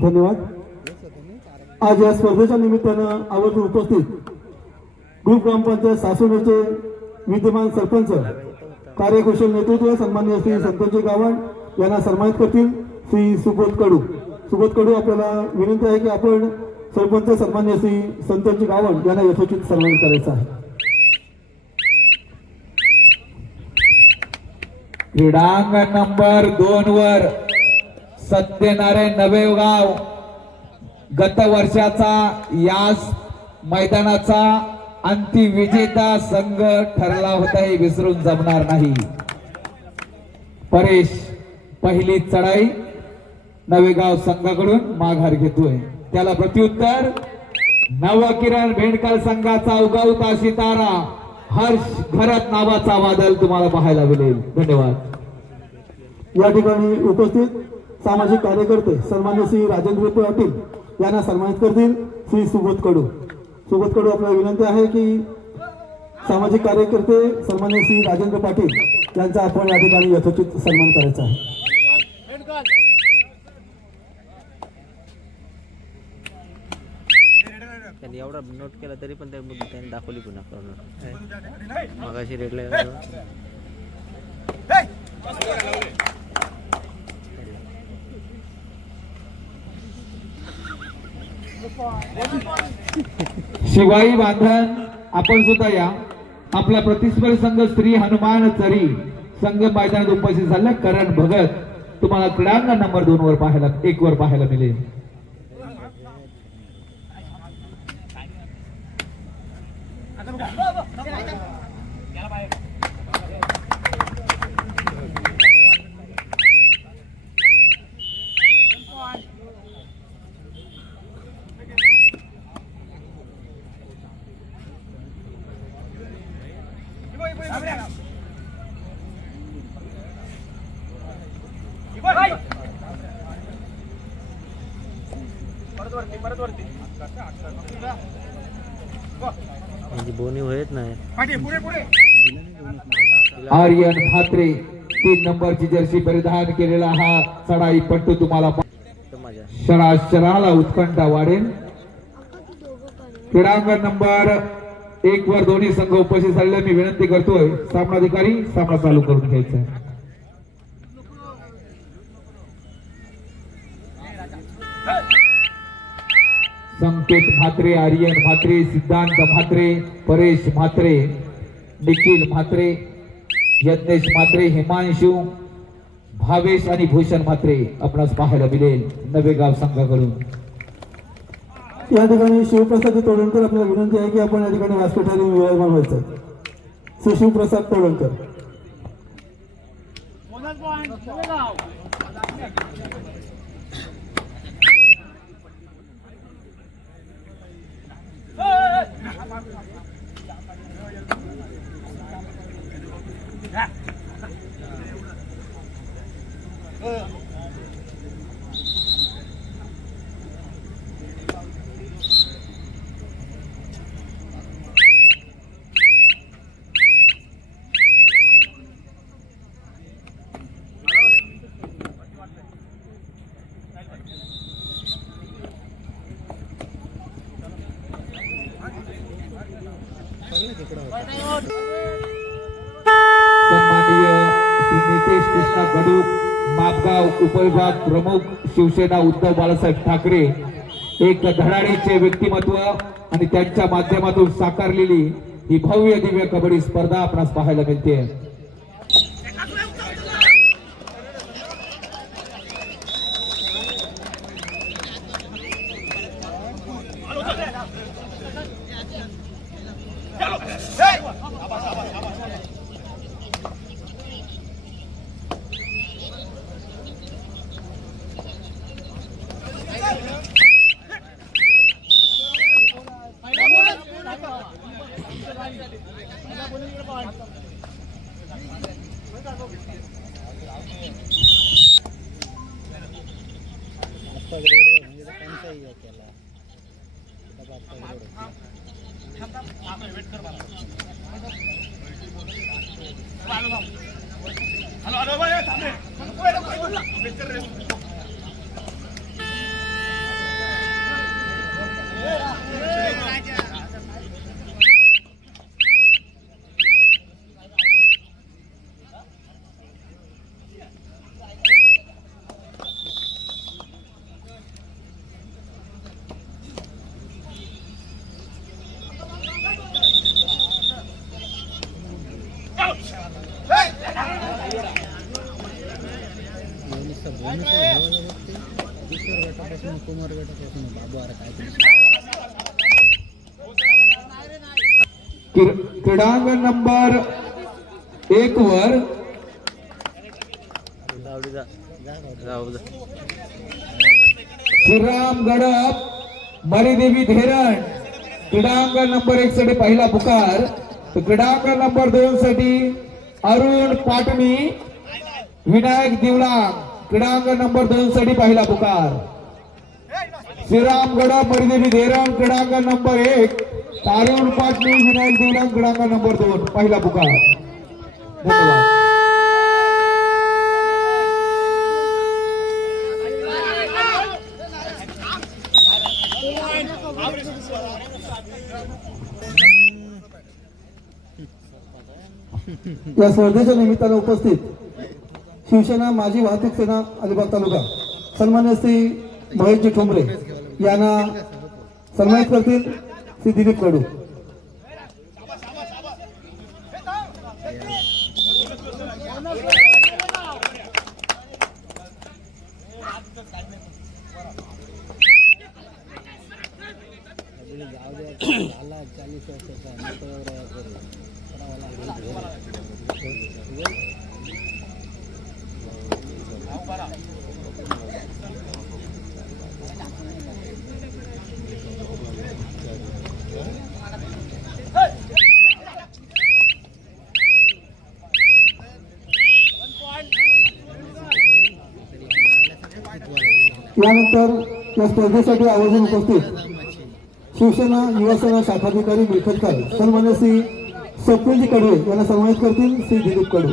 धन्यवाद। आज या स्पर्धेच्या निमित्तानं आवर्जून उपस्थित ग्रुप ग्रामपंचायत सासवडचे विद्यमान सरपंच कार्यकुशल नेतृत्व सन्माननीय श्री संतोषजी गावंड यांना सन्मानित करतील श्री सुबोध कडू आपल्याला विनंती आहे की आपण सरपंच सन्माननीय श्री संतोषजी गावंड यांना यथोचित सन्मानित करायचा आहे। क्रीडांगण नंबर 2 वर सत्यनारायण नवेगाव गत वर्षाचा याच मैदानाचा अंतिम विजेता संघ ठरला होता, हे विसरून जमणार नाही। परेश पहिली चढाई नवेगाव संघाकडून माघार घेतोय, त्याला प्रत्युत्तर नवकिरण भेंडकर संघाचा उगवता सितारा हर्ष घरत नावाचा वादळ तुम्हाला पाहायला मिळेल। धन्यवाद। या ठिकाणी उपस्थित सामाजिक कार्यकर्ते सन्माननीय श्री राजेंद्र पाटील यांना सन्मानित करतील श्री सुबोध कडू आपल्याला विनंती आहे की सामाजिक कार्यकर्ते सन्माननीय श्री राजेंद्र पाटील यांचा आपण या ठिकाणी यथोचित सन्मान करायचा आहे। त्यांनी एवढा नोट केला तरी पण त्यांनी दाखवली पुन्हा मगाशी रेडला शिवाई बांधण आपण सुद्धा या। आपला प्रतिस्पर्धी संघ श्री हनुमान चरी संघ मैदानात उपस्थित झाले। करण भगत तुम्हाला क्रीडांगण नंबर 2 वर पाहायला 1 वर पाहायला मिळेल। बोनी होत नाही। आर्यन म्हात्रे 3 नंबरची जर्सी परिधान केलेला हा चढाई पट्टू तुम्हाला शराला उत्कंठा वाढेल। क्रीडांगण नंबर 1 वर दोन्ही संघ उपस्थित झालेले मी विनंती करतोय सामनाधिकारी सामना चालू करून घ्यायचा। संकेत म्हात्रे, आर्यन म्हात्रे, सिद्धांत म्हात्रे, परेश म्हात्रे, निखिल म्हात्रे, यज्ञेश म्हात्रे, हिमांशु, भावेश आणि भूषण म्हात्रे आपणास पाहायला मिळेल नवेगाव संघाकडून। या ठिकाणी शिवप्रसाद तोडणकर आपल्याला विनंती आहे की आपण या ठिकाणी व्यासपीठावर विराजमान व्हायचं। श्री शिवप्रसाद तोडणकर सन्माननीय श्री नितेश कृष्णा गडूक मापगाव उपविभाग प्रमुख शिवसेना उद्धव बाळासाहेब ठाकरे एक धडाडीचे व्यक्तिमत्व आणि त्यांच्या माध्यमातून साकारलेली ही भव्य दिव्य कबड्डी स्पर्धा आपणास पाहायला मिळते। क्रीडांगण नंबर 1 वर श्रीराम गडप मरीदेवी धेरण क्रीडांगण नंबर 1 साठी पहिला पुकार, तर क्रीडांगण नंबर 2 साठी अरुण पाटणी विनायक दिवला क्रीडांगण नंबर 2 साठी पहिला पुकार. श्रीराम गडप मरीदेवी धेरण क्रीडांगण नंबर 1, अरुण पाटणी विनायक दिवला क्रीडांगण नंबर 2 पहिला पुकार. धन्यवाद. या स्पर्धेच्या निमित्तानं उपस्थित शिवसेना माजी वाहतूक सेना अलिबाग तालुका सन्मान्य श्री महेशजी ठोंबरे यांना सन्मानित करतील श्री दिलीप कडू. यानंतर या स्पर्धेसाठी आवर्जून उपस्थित शिवसेना युवासेना शाखाधिकारी मिळखतकर सन्मान्य श्री स्वप्नीलजी कडवे यांना सन्मानित करतील श्री दिलीप कडू.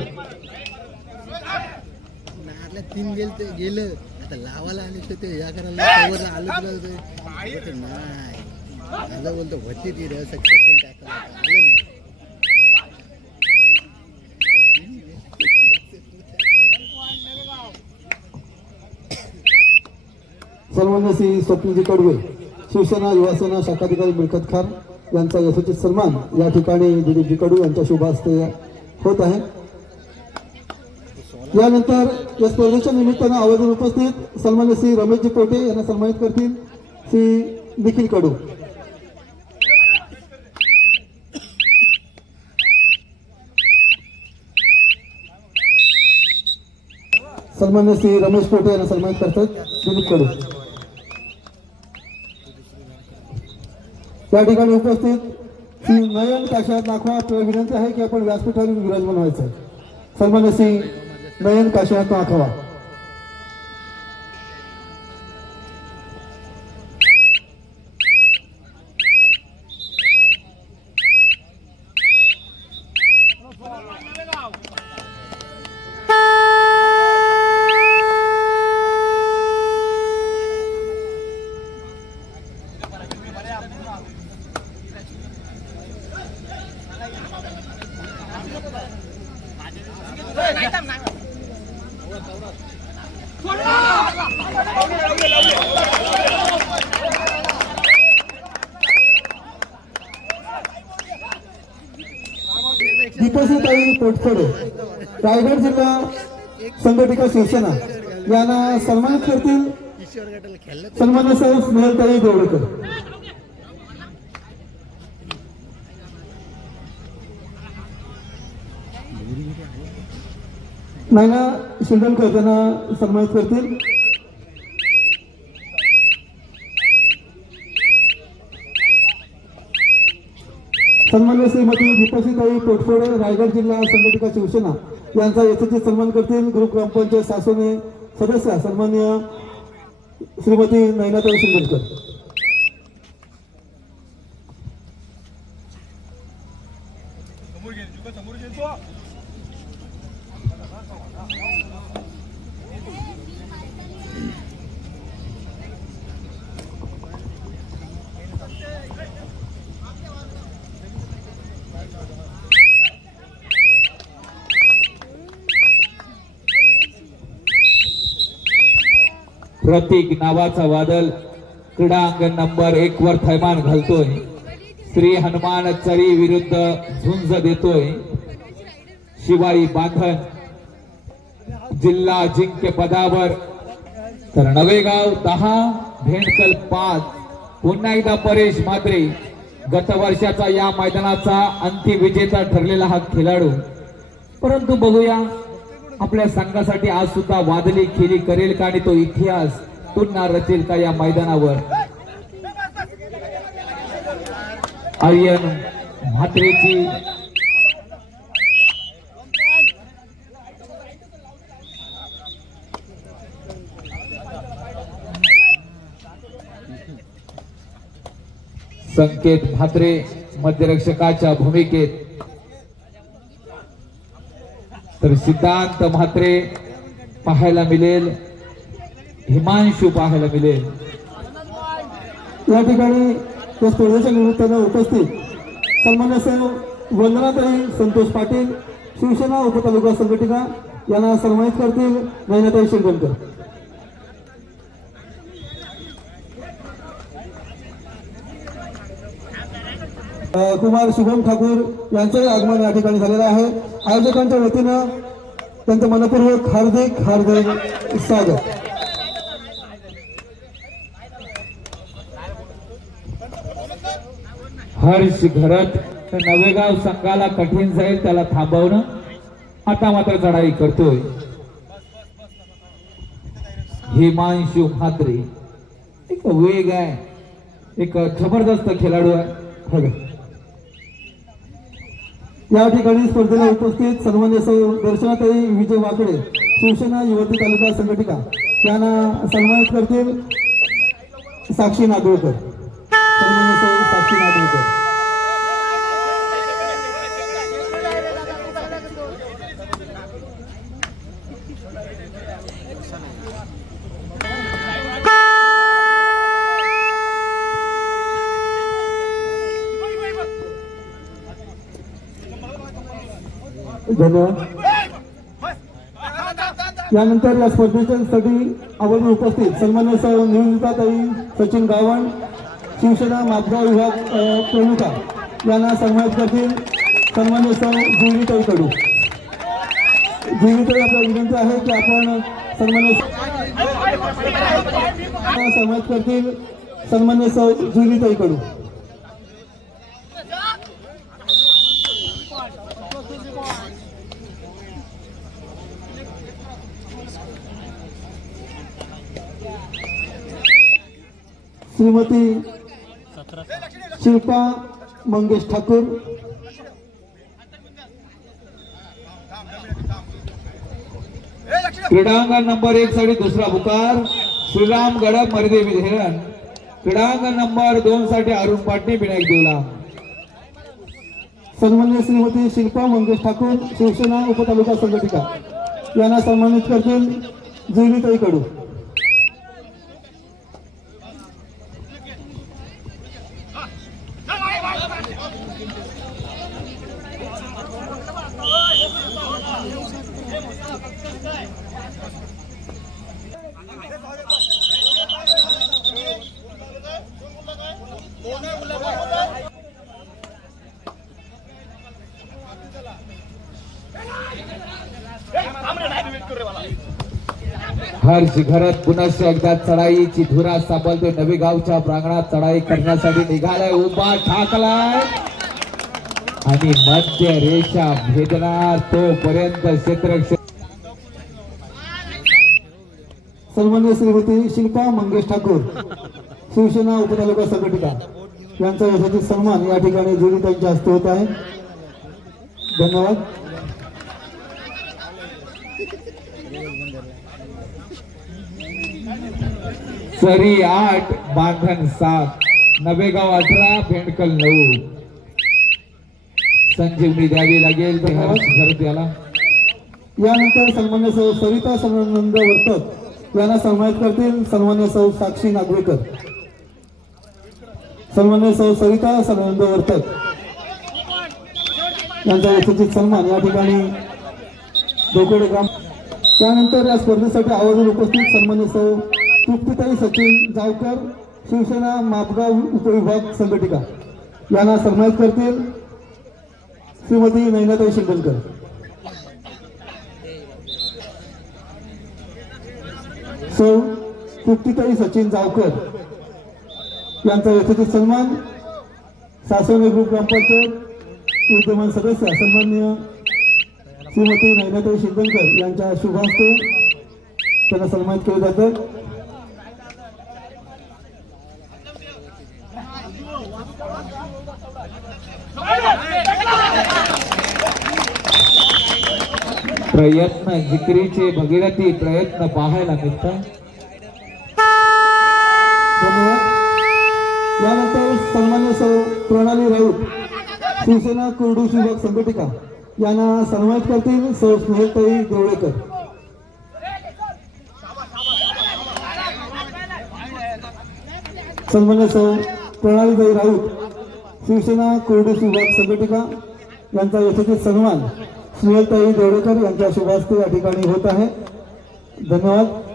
तीन गेलं आता लावायला आले ते या करायला आलं तुला नाही माझा बोलतो होती ती सक्सेसफुल टाकायला आलं नाही. सन्मान्य श्री स्वप्नीलजी कडवे शिवसेना युवासेना शाखाधिकारी मिळखतकर यांचा यशोचित सन्मान या ठिकाणी दिलीपजी कडू यांच्या शुभ हस्ते होत आहे. यानंतर या स्पर्धेच्या निमित्तानं आवर्जून उपस्थित सन्मान्य श्री रमेशजी पोटे यांना सन्मानित करतील श्री निखिल कडू. सन्मान्य श्री रमेश पोटे यांना सन्मानित करतात दिलीप कडू. त्या ठिकाणी उपस्थित श्री नयन काशात दाखवा. आपल्याला विनंती आहे की आपण व्यासपीठावर विराजमान व्हायचं. सन्मान्य श्री नयन काशात दाखवा. दीपसिताई पोटफडे रायगड जिल्हा संघटिका शिवसेना यांना सन्मानित करतील ईश्वर गटाला खेळलं सन्मान्य सर स्नेहलताई देवळकर. नायना शिंदलकर त्यांना सन्मानित करतील. सन्मान्य श्रीमती दीपसिताई पोटफोडे रायगड जिल्हा संघटिका शिवसेना यांचा यशस्वी सन्मान करतील ग्रुप ग्रामपंचायत सासोने सदस्य सन्मान्य श्रीमती नयनाताई शिंदलकर. प्रतीक नावाचा वादल क्रीडा अंगण नंबर 1 वर थैमान घालतोय. श्री हनुमान चरी विरुद्ध झुंज देतोय. शिवाई बांधण जिल्हा जिंक्य पदावर तर नवेगाव 10 भेंडकल 5. पुन्हा एकदा परेश म्हात्रे गत वर्षाचा या मैदानाचा अंतिम विजेता ठरलेला हा खेळाडू. परंतु बघूया आपल्या संघासाठी आज सुद्धा वादळी खेळी करेल का आणि तो इतिहास पुन्हा रचेल का या मैदानावर. आर्यन म्हात्रेची संकेत म्हात्रे मध्यरक्षकाच्या भूमिकेत, तर सिद्धांत म्हात्रे पाहायला मिळेल, हिमांशू पाहायला मिळेल. या ठिकाणी या स्पर्धेच्या निमित्तानं उपस्थित सन्मान्य सर वंदनाताई संतोष पाटील शिवसेना उपतालुका संघटना यांना सन्मानित करतील नयनाताई शिंगणकर. कुमार शुभम ठाकूर यांचंही आगमन या ठिकाणी झालेलं आहे. आयोजकांच्या वतीनं त्यांचं मनपूर्वक हार्दिक हार्दिक स्वागत. हर्ष घरत तर नवेगाव संघाला कठीण जाईल त्याला थांबवणं. आता मात्र चढाई करतोय हिमांशू म्हात्रे. एक वेग आहे, एक जबरदस्त खेळाडू आहे. या ठिकाणी स्पर्धेला उपस्थित सन्मान्य सौ दर्शनाताई विजय वाकडे शिवसेना युवती तालुका संघटिका यांना सन्मानित करतील साक्षी नागवेकर. सन्मान्य सौ साक्षी नागवेकर. धन्यवाद. यानंतर या स्पर्धेसाठी आवर्जून उपस्थित सन्मान्य सौ निवृत्ताताई सचिन गावण शिवसेना मापगाव विभाग प्रमुखा यांना सन्मानित करतील सन्मान्य सौ जुईताई कडू. जुईताई आपल्याला विनंती आहे की आपण सन्मानित करतील सन्मान्य सौ जुईताई कडू. श्रीमती शिल्पा मंगेश ठाकूर. क्रीडांगण नंबर 1 साठी दुसरा पुकार श्रीराम गडप मर्दे विधेयन. क्रीडांगण नंबर 2 साठी अरुण पाटणे विनायक देवला. सन्मान्य श्रीमती शिल्पा मंगेश ठाकूर शिवसेना उपतालुका संघटिका यांना सन्मानित करतील जुईताई कडू. हर्ष घरत पुन्हा एकदा चढाईची धुरा सांभाळतोय. नवेगावच्या प्रांगणात चढाई करण्यासाठी निघालाय, उभा ठाकलाय आणि मध्य रेषा भेदणार तोपर्यंत क्षेत्ररक्षण. सन्मान्य श्रीमती शिल्पा मंगेश ठाकूर शिवसेना उपतालुका संघटिका यांचा यशस्वी सन्मान या ठिकाणी जुईताईंच्या हस्ते होत आहे. धन्यवाद. सरी 8 बांधण 7. नवेगाव 18 भेंडकल 9. संजीवनी द्यावी लागेल ते हर्ष घरत याला. यानंतर सन्मान्य सौ सविता सदानंद वर्तक यांना सन्मानित करतील सन्मान्य सौ साक्षी नागवेकर. सन्मान्य सौ सविता सदानंद वर्तक यांचा यशस्वी सन्मान या ठिकाणी दोकोडे ग्राम. त्यानंतर या स्पर्धेसाठी आवर्जून उपस्थित सन्मान्य सौ तृप्तीताई सचिन जावकर शिवसेना मापगाव उपविभाग संघटिका यांना सन्मानित करतील श्रीमती नयनाताई शिंगणकर. सौ तृप्तीताई सचिन जावकर यांचा यथोचित सन्मान सासवणे ग्रुप ग्रामपंचायत विद्यमान सदस्य सन्माननीय श्रीमती नैनाताई शिंदलकर यांच्या शुभ हस्ते त्यांना सन्मानित केले जाते. प्रयत्न जिकरीचे भगीरथी प्रयत्न पाहायला मिळतात. धन्यवाद. यानंतर सन्मान्य सौ प्रणाली राऊत शिवसेना कुर्डू विभाग संघटिका यांना सन्मानित करतील सौ स्नेहलताई देवळेकर. सन्मान्य सौ प्रणालीताई राऊत शिवसेना कुर्डू विभाग संघटिका यांचा यथोचित सन्मान स्नेहलताई देवळेकर यांच्या शुभ हस्ते या ठिकाणी होत आहे. धन्यवाद.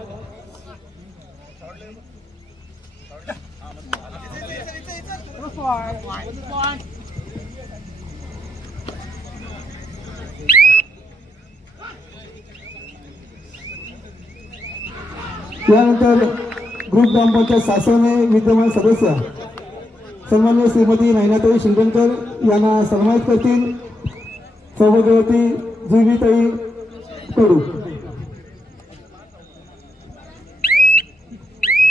यानंतर ग्रुप ग्रामपंचायत सासवणे विद्यमान सदस्य सन्मान्य श्रीमती नैनाताई शिंदलकर यांना सन्मानित करतील सौभाग्यवती जुईताई कडू.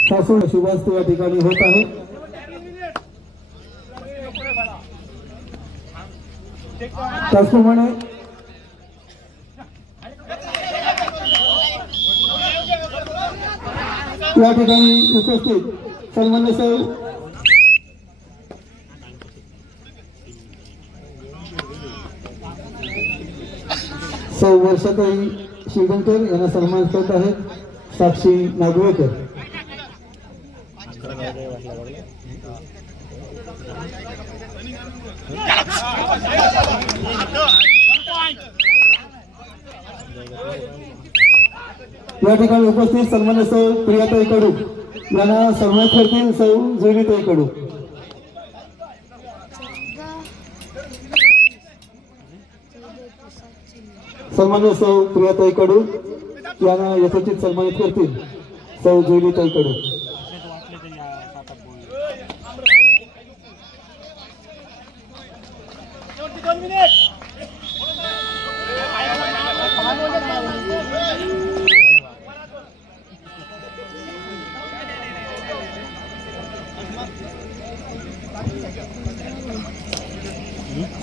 सासवणे शुभास्ते या ठिकाणी होत आहे. त्याचप्रमाणे या ठिकाणी उपस्थित सन्मान्य सौ वर्षाताई शिवगणकर यांना सन्मानित करत आहेत साक्षी नागवेकर. या ठिकाणी उपस्थित सन्मान्य सौ प्रियाताई कडू यांना सन्मानित करतील सौ जुईताई कडू. सन्मान्य सौ प्रियाताई कडू यांना यथोचित सन्मानित करतील सौ जुईताई कडू.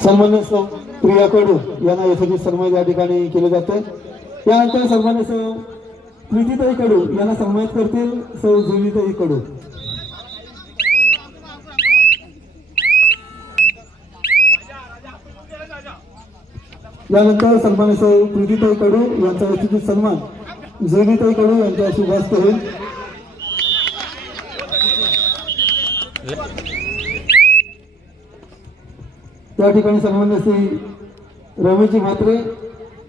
सन्मान्य सौ प्रिया कडू यांना यथोचित सन्मान या ठिकाणी केले जाते. यानंतर सन्मान्य सौ प्रीतीताई कडू यांना सन्मानित करतील सौ जुईताई कडू. यानंतर सन्मान्य सौ प्रीतीताई कडू यांचा यथोचित सन्मान जुईताई कडू यांच्या शुभ हस्ते होईल. त्या ठिकाणी सन्मान्य श्री रमेशजी म्हात्रे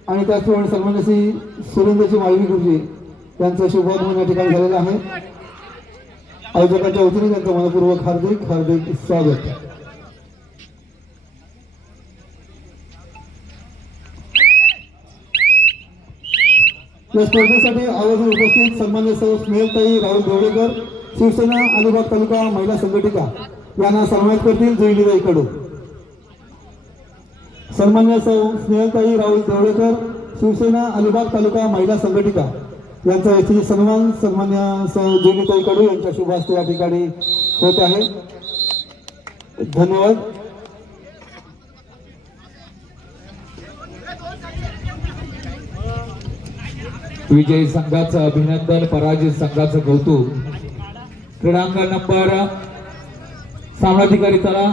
आणि त्याचप्रमाणे सन्मान्य श्री सुरेंद्रजी मालवी गुरुजी यांचं शुभागमन या ठिकाणी झालेलं आहे. आयोजकांच्या वतीने त्यांचं मनपूर्वक हार्दिक हार्दिक स्वागत. या स्पर्धेसाठी आवर्जून उपस्थित सन्मान्य सौ स्नेहलताई राहुल देवळेकर शिवसेना अलिबाग तालुका महिला संघटिका यांना सन्मानित करतील जुईताई कडू. सन्मान्य सौ स्नेहलताई राहुल देवळेकर शिवसेना अलिबाग तालुका महिला संघटिका यांचा यथोचित सन्मान सन्मान्य सौ जुईताई कडू यांच्या शुभ हस्ते या ठिकाणी होत आहे. धन्यवाद. विजयी संघाचं अभिनंदन, पराजित संघाचं कौतुक. क्रीडांगण नंबर सामनाधिकारी चला.